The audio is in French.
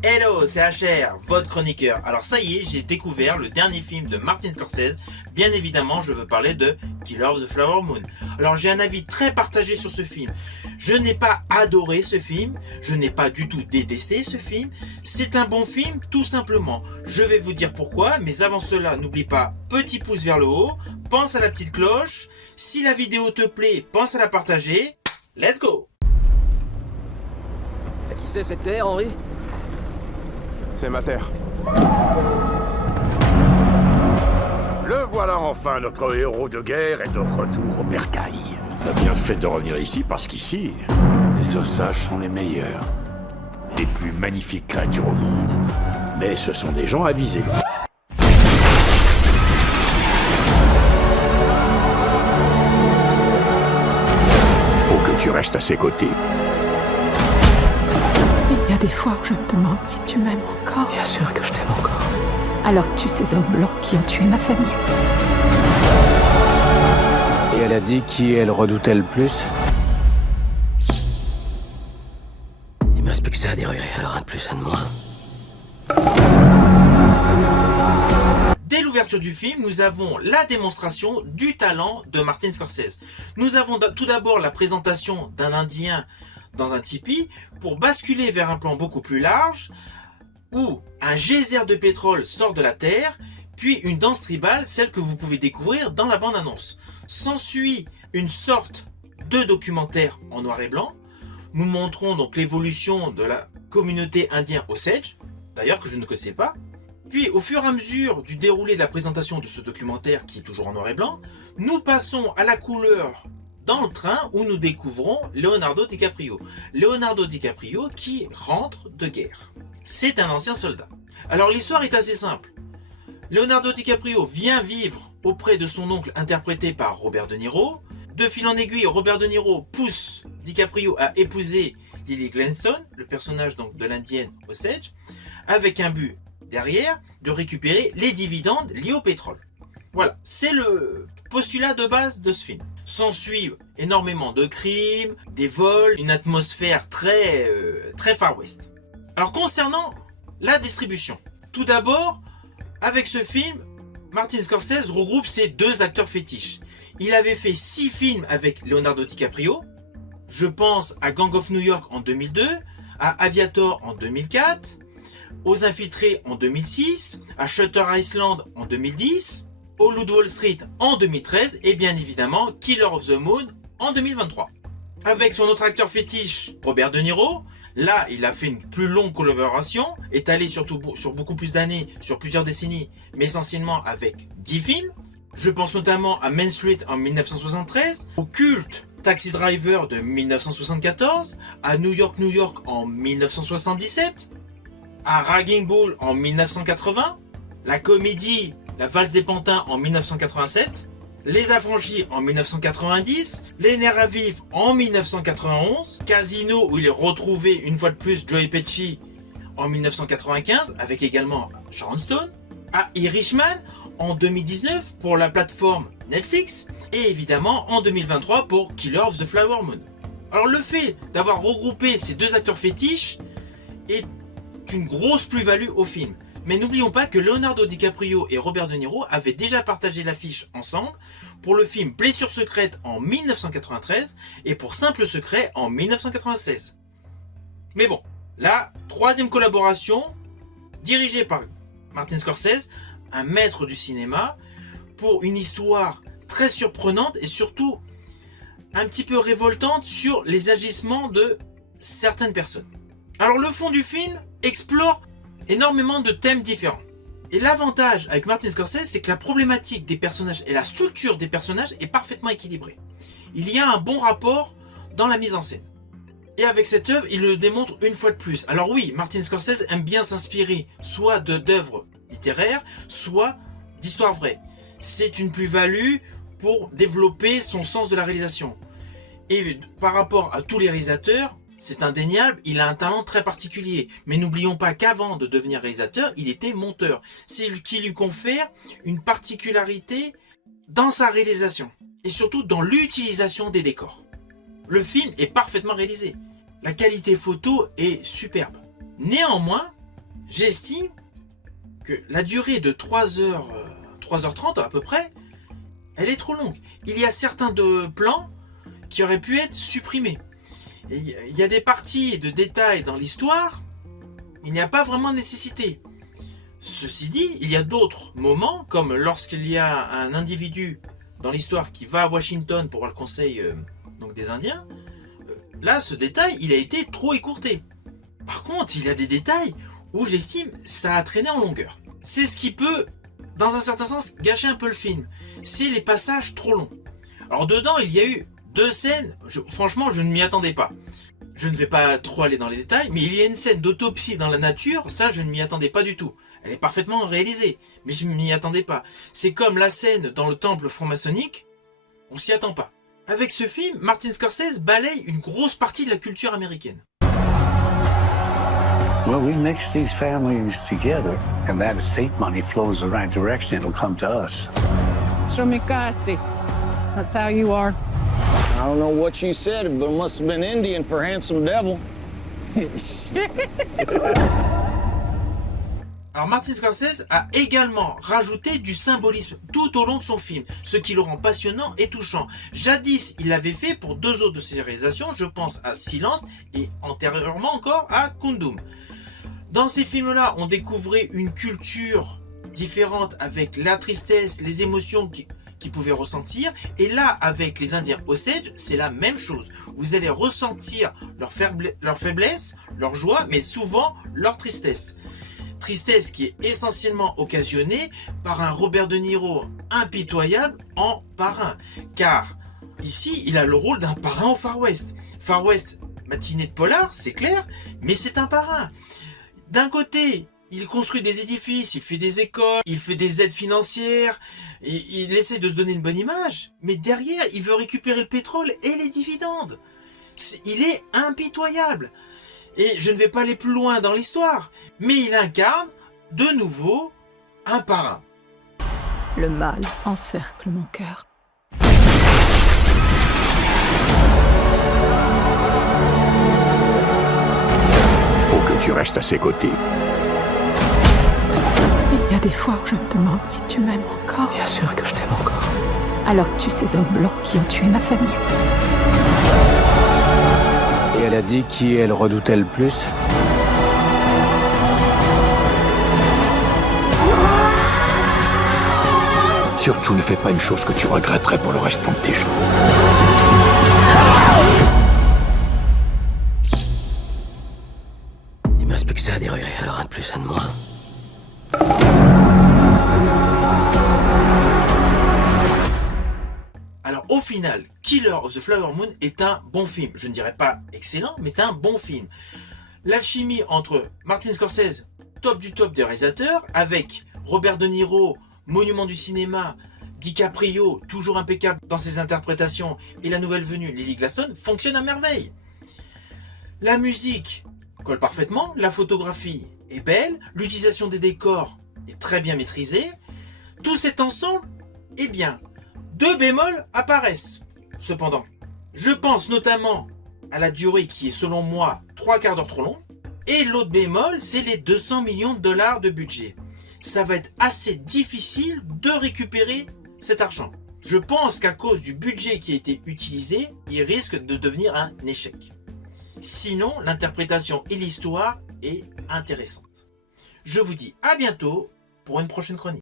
Hello, c'est HR, votre chroniqueur. Alors ça y est, j'ai découvert le dernier film de Martin Scorsese. Bien évidemment, je veux parler de Killers of the Flower Moon. Alors j'ai un avis très partagé sur ce film. Je n'ai pas adoré ce film, je n'ai pas du tout détesté ce film. C'est un bon film, tout simplement. Je vais vous dire pourquoi, mais avant cela, n'oublie pas, petit pouce vers le haut, pense à la petite cloche. Si la vidéo te plaît, pense à la partager. Let's go! Qui c'est cette terre, Henri? C'est ma terre. Le voilà enfin, notre héros de guerre est de retour au bercail. T'as bien fait de revenir ici parce qu'ici, les Osages sont les meilleurs. Les plus magnifiques créatures au monde. Mais ce sont des gens avisés. Il faut que tu restes à ses côtés. Il y a des fois où je me demande si tu m'aimes encore. Bien sûr que je t'aime encore. Alors tue ces hommes blancs qui ont tué ma famille. Et elle a dit qui elle redoutait le plus? Il me reste plus que ça à dérurer, alors un de plus, un de moins. Dès l'ouverture du film, nous avons la démonstration du talent de Martin Scorsese. Nous avons tout d'abord la présentation d'un Indien dans un tipi pour basculer vers un plan beaucoup plus large où un geyser de pétrole sort de la terre, puis une danse tribale, celle que vous pouvez découvrir dans la bande-annonce. S'ensuit une sorte de documentaire en noir et blanc. Nous montrons donc l'évolution de la communauté indienne Osage, d'ailleurs que je ne connaissais pas. Puis au fur et à mesure du déroulé de la présentation de ce documentaire qui est toujours en noir et blanc, nous passons à la couleur dans le train où nous découvrons Leonardo DiCaprio. Leonardo DiCaprio qui rentre de guerre. C'est un ancien soldat. Alors l'histoire est assez simple. Leonardo DiCaprio vient vivre auprès de son oncle interprété par Robert De Niro. De fil en aiguille, Robert De Niro pousse DiCaprio à épouser Lily Gladstone, le personnage donc de l'indienne Osage, avec un but derrière de récupérer les dividendes liés au pétrole. Voilà, c'est le postulat de base de ce film. S'ensuivent énormément de crimes, des vols, une atmosphère très Far West. Alors concernant la distribution, tout d'abord, avec ce film, Martin Scorsese regroupe ses deux acteurs fétiches. Il avait fait 6 films avec Leonardo DiCaprio. Je pense à Gang of New York en 2002, à Aviator en 2004, aux Infiltrés en 2006, à Shutter Island en 2010, au Loup de Wall Street en 2013 et bien évidemment Killer of the Moon en 2023. Avec son autre acteur fétiche, Robert De Niro, là il a fait une plus longue collaboration, étalée sur beaucoup plus d'années, sur plusieurs décennies, mais essentiellement avec 10 films. Je pense notamment à Main Street en 1973, au culte Taxi Driver de 1974, à New York en 1977, à Raging Bull en 1980, la comédie La Valse des Pantins en 1987, Les Affranchis en 1990, Les Nerfs à vif en 1991, Casino où il est retrouvé une fois de plus Joey Pesci en 1995 avec également Sharon Stone, à Irishman en 2019 pour la plateforme Netflix et évidemment en 2023 pour Killer of the Flower Moon. Alors le fait d'avoir regroupé ces deux acteurs fétiches est une grosse plus-value au film. Mais n'oublions pas que Leonardo DiCaprio et Robert De Niro avaient déjà partagé l'affiche ensemble pour le film Blessure secrète en 1993 et pour Simple secret en 1996. Mais bon, la troisième collaboration, dirigée par Martin Scorsese, un maître du cinéma, pour une histoire très surprenante et surtout un petit peu révoltante sur les agissements de certaines personnes. Alors le fond du film explore énormément de thèmes différents. Et l'avantage avec Martin Scorsese, c'est que la problématique des personnages et la structure des personnages est parfaitement équilibrée. Il y a un bon rapport dans la mise en scène. Et avec cette œuvre, il le démontre une fois de plus. Alors oui, Martin Scorsese aime bien s'inspirer soit d'œuvres littéraires, soit d'histoires vraies. C'est une plus-value pour développer son sens de la réalisation. Et par rapport à tous les réalisateurs, c'est indéniable, il a un talent très particulier. Mais n'oublions pas qu'avant de devenir réalisateur, il était monteur. C'est ce qui lui confère une particularité dans sa réalisation. Et surtout dans l'utilisation des décors. Le film est parfaitement réalisé. La qualité photo est superbe. Néanmoins, j'estime que la durée de 3h30 à peu près, elle est trop longue. Il y a certains plans qui auraient pu être supprimés. Et il y a des parties de détails dans l'histoire, il n'y a pas vraiment de nécessité. Ceci dit, il y a d'autres moments, comme lorsqu'il y a un individu dans l'histoire qui va à Washington pour voir le conseil donc des Indiens. Là, ce détail, il a été trop écourté. Par contre, il y a des détails où j'estime ça a traîné en longueur. C'est ce qui peut, dans un certain sens, gâcher un peu le film. C'est les passages trop longs. Alors dedans, il y a eu 2 scènes, franchement, je ne m'y attendais pas. Je ne vais pas trop aller dans les détails, mais il y a une scène d'autopsie dans la nature, ça je ne m'y attendais pas du tout. Elle est parfaitement réalisée, mais je ne m'y attendais pas. C'est comme la scène dans le temple franc-maçonnique, on s'y attend pas. Avec ce film, Martin Scorsese balaye une grosse partie de la culture américaine. Well, we mix these families together, and that estate money flows the right direction. It'll come to us. Shomikasi. That's how you are. I don't know what you said, but it must have been Indian for handsome devil. Alors Martin Scorsese a également rajouté du symbolisme tout au long de son film, ce qui le rend passionnant et touchant. Jadis, il l'avait fait pour 2 autres de ses réalisations, je pense à Silence et antérieurement encore à Kundum. Dans ces films-là, on découvrait une culture différente avec la tristesse, les émotions qu'ils pouvaient ressentir. Et là, avec les Indiens Osage, c'est la même chose. Vous allez ressentir leur faiblesse, leur joie, mais souvent leur tristesse. Tristesse qui est essentiellement occasionnée par un Robert De Niro impitoyable en parrain. Car ici, il a le rôle d'un parrain au Far West. Far West, matinée de polar, c'est clair, mais c'est un parrain. D'un côté, il construit des édifices, il fait des écoles, il fait des aides financières, et il essaie de se donner une bonne image, mais derrière, il veut récupérer le pétrole et les dividendes. Il est impitoyable. Et je ne vais pas aller plus loin dans l'histoire, mais il incarne de nouveau un parrain. Le mal encercle mon cœur. Faut que tu restes à ses côtés. Il y a des fois où je me demande si tu m'aimes encore. Bien sûr que je t'aime encore. Alors tue ces hommes blancs qui ont tué ma famille. Et elle a dit qui elle redoutait le plus. Surtout ne fais pas une chose que tu regretterais pour le restant de tes jours. Il me reste plus que ça à dérurer, alors un de plus, un de moins. Alors au final, Killer of the Flower Moon est un bon film. Je ne dirais pas excellent, mais c'est un bon film. L'alchimie entre Martin Scorsese, top du top des réalisateurs, avec Robert De Niro, monument du cinéma, DiCaprio, toujours impeccable dans ses interprétations, et la nouvelle venue, Lily Gladstone, fonctionne à merveille. La musique colle parfaitement, la photographie est belle, l'utilisation des décors est très bien maîtrisée. Tout cet ensemble est bien. 2 bémols apparaissent, cependant. Je pense notamment à la durée qui est, selon moi, 3/4 d'heure trop long. Et l'autre bémol, c'est les 200 millions de dollars de budget. Ça va être assez difficile de récupérer cet argent. Je pense qu'à cause du budget qui a été utilisé, il risque de devenir un échec. Sinon, l'interprétation et l'histoire est intéressante. Je vous dis à bientôt pour une prochaine chronique.